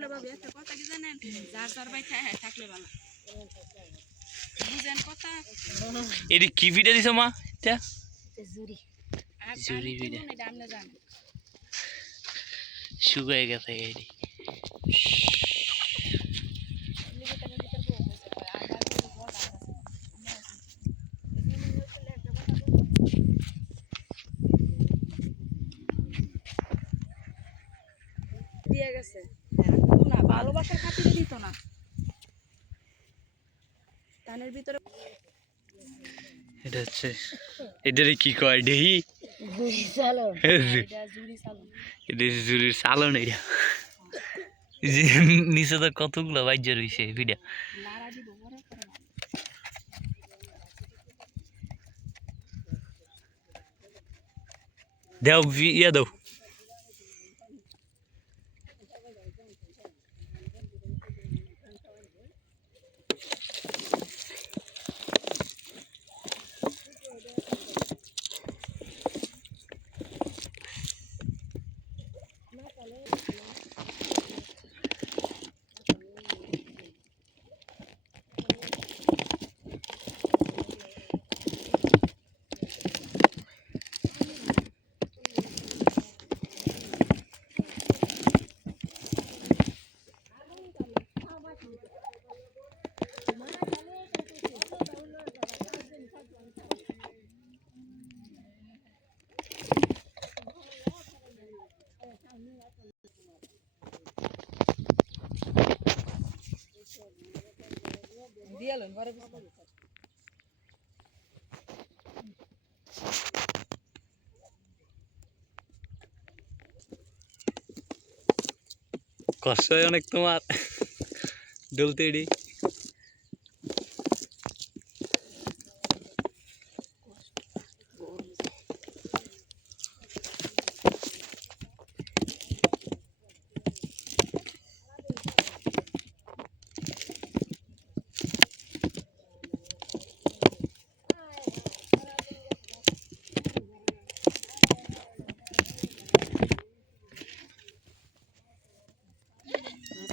আসলে ভাবি একটা কথা কি জানেন, যার যার ভাই থাকলে ভালো বুঝেন কথা। এটি কি ভিডিও দিছো মা? এটা জুরি জুরি ভিডিও এটা আপনি জানেন শুকায় গেছে এটি। দিয়ে গেছে না, ভালোবাসার খাতিরে দিত না। ধানের ভিতরে এটা হচ্ছে এটারে কি কয় দেহি? এটা জুরি চালু এটা জুরির চালন। এটা যে নিচে তো কতগুলো বাইজা রয়েছে ভিডিও। লাড়া দিব বড় করে না। দাও ইয়া দাও। দিয়ালেন ঘরে কষ্ট হয় অনেক তোমার ডলতে এডি।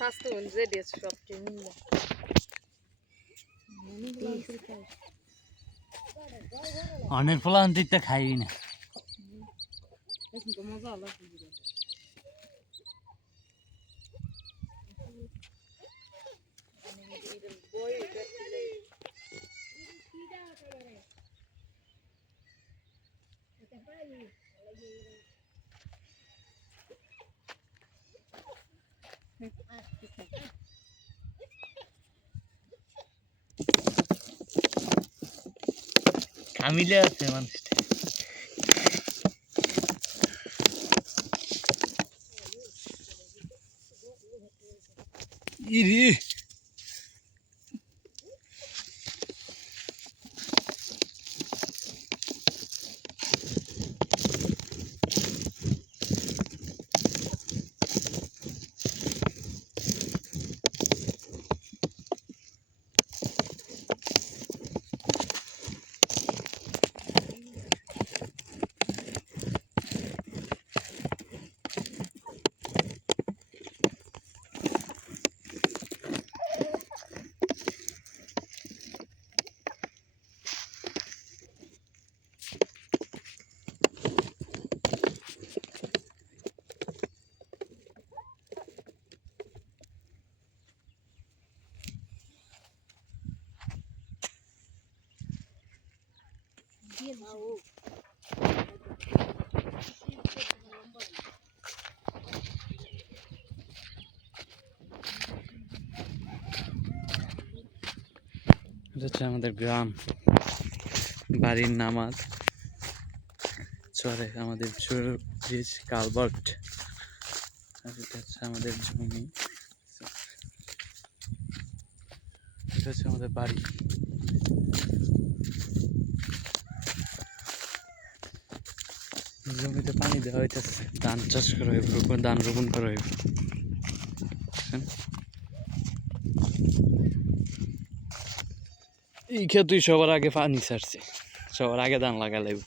স্বাস্থ্য যে দিয়েছে সবচেয়ে মূল্য অনেক ফলা আনতে খাইবি না। মজা আলাদা কামিলে আছে মানুষটা। ইরি এটা হচ্ছে আমাদের গ্রাম, বাড়ির নামাজ চরে আমাদের ব্রিজ কালভার্ট। আর এটা হচ্ছে আমাদের জমি, এটা হচ্ছে আমাদের বাড়ি। জমিতে পানি দেওয়া হইতেছে, ধান চাষ করা হইব, ধান রোপণ করা হইব। এই ক্ষেত্রে সবার আগে পানি ছাড়ছে, সবার আগে ধান লাগা লাগবে।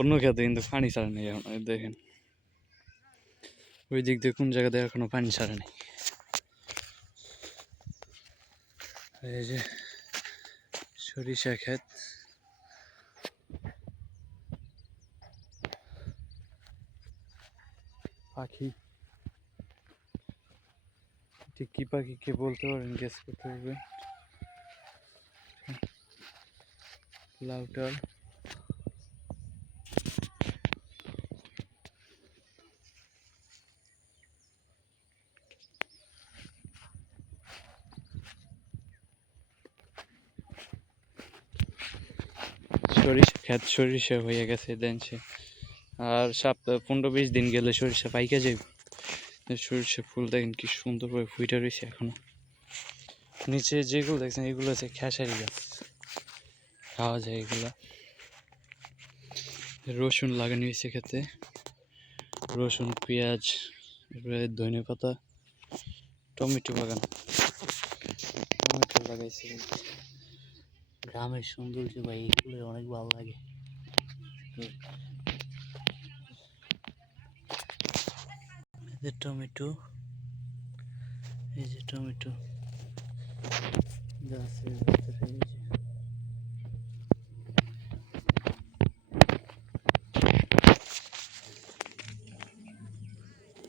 অন্য ক্ষেত্রে কিন্তু পানি ছাড়ে নেই এখন। দেখেন ওই দিক দিয়ে কোন জায়গাতে এখনো পানি ছাড়ে নেই। এই যে সরিষা ক্ষেত, পাখি, ঠিক কি পাখি কে বলতে পারেন, গেস করতে পারবেন? লাউটার। সরিষা ক্ষেত সরিষা হয়ে গেছে দেখছে, আর সপ্তাহ 15-20 দিন গেলে সরিষা পাইকা যাবে। সরিষা ফুল দেখেন কি সুন্দর করে ফুটে রয়েছে এখনো। নিচে যেগুলো দেখছেন এগুলো হচ্ছে খেসারি গাছ, খাওয়া যায় এগুলা। রসুন লাগানো হয়েছে খেতে, রসুন, পেঁয়াজ, এরপরে ধনে পাতা, টমেটো বাগান, টমেটো লাগাইছে। গ্রামের সৌন্দর্য ভাই, এগুলো অনেক ভালো লাগে। এই যে টমেটো, এই যে টমেটো গাছের ভিতরে,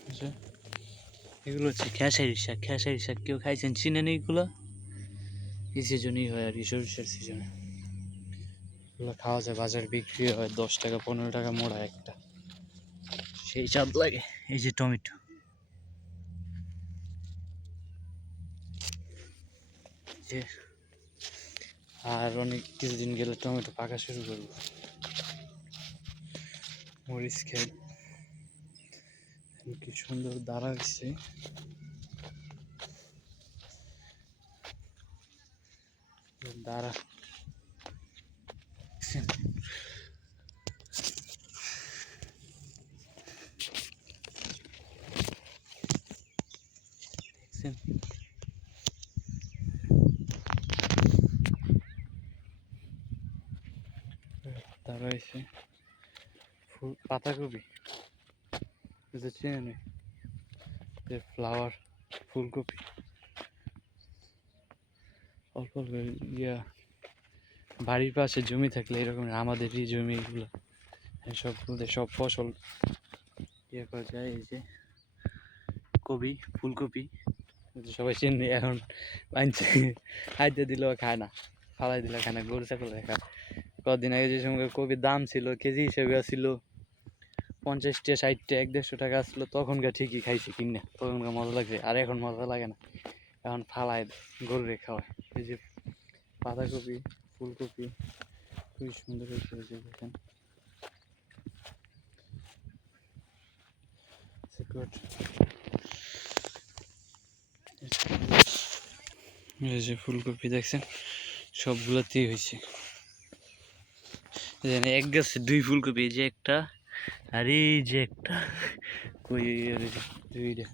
এই যে এগুলো হচ্ছে খেসারি শাক। খেসারি শাক কেউ খাইছেন, চিনেন? এইগুলো এই সিজনই হয় আর কি, সরিষার সিজনে এগুলো খাওয়া যায়, বাজার বিক্রি হয় 10 টাকা 15 টাকা মোড়া একটা, সেই স্বাদ লাগে। এই যে টমেটো, যে আর অনেক কিছুদিন গেলে টমেটো পাকা শুরু করবো। মরিচ ক্ষেত কি সুন্দর দাঁড়া হচ্ছে, দাঁড়া দেখছেন? দাঁড়া হয়েছে ফুল, পাতাকপি, চেনে যে ফ্লাওয়ার, ফুলকপি, অল্প অল্প ইয়া। বাড়ির পাশে জমি থাকলে এরকম, আমাদেরই জমি এগুলো, সবগুলো সব ফসল ইয়ে করা যায়। এই যে কপি, ফুলকপি, সবাই চেনে এখন, বানছে খাইতে দিলেও খায় না, ফালাই দিলে খায় না, গরু ছাগল খায়। কদিন আগে যে সময় কপির দাম ছিল, কেজি হিসেবে ছিল 50 টা 60 টা 150 টাকা আসলো, তখনকার ঠিকই খাইছি কিনে, তখনকার মজা লাগছে। আর এখন মজা লাগে না, এখন ফালাই গরুরে খাওয়ায়। এই যে বাঁধাকপি, ফুলকপি খুবই সুন্দর হয়েছে, এই যে দেখেন। এই যে ফুলকপি দেখছেন, সবগুলোতেই হয়েছে। এক গাছে 2 ফুলকপি, এই যে একটা, আর এই যে একটা, কই দুইটা,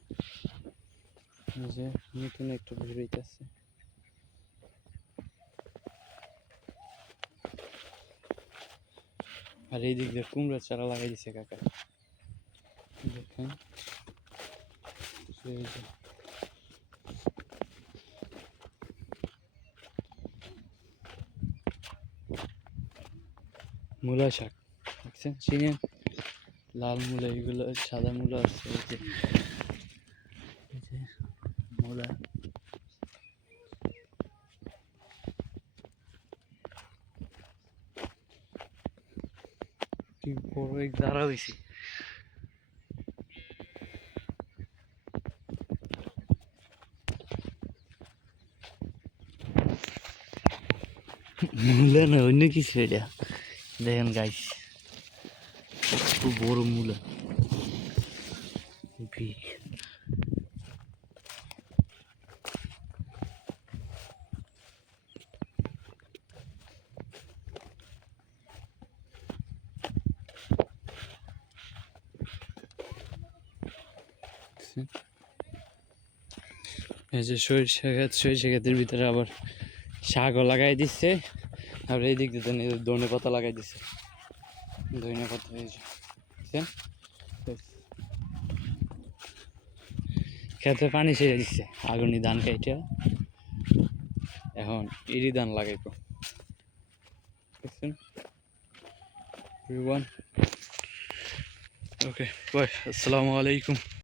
এই যে নতুন একটা বেরোইতেছে। আর এই দিক দিয়ে কুমড়ার চারা লাগাই দিছে কাকা, দেখেন। এই যে মূলা শাক দেখছেন, চিনেন? লাল মূলা, এগুলো সাদা মূলা আছে। এই যে মূলা, কি বড় এক দাঁড়া হয়েছে। মূলা না অন্য কিছু, এটা দেখেন গাইস, খুব বড় মূলা। এই যে সরিষা ক্ষেত, সরিষা ক্ষেতের ভিতরে আবার শাকও লাগাই দিচ্ছে, আর এই দিক দিয়ে ধনে পাতা লাগাই দিচ্ছে, ধনে পাতা। এই যে খেতে পানি ছেড়ে দিচ্ছে, আগুনি ধান কাইটা এখন এরি ধান লাগাইব দেখছেন এভরিওয়ান ওকে বাই আসসালামু আলাইকুম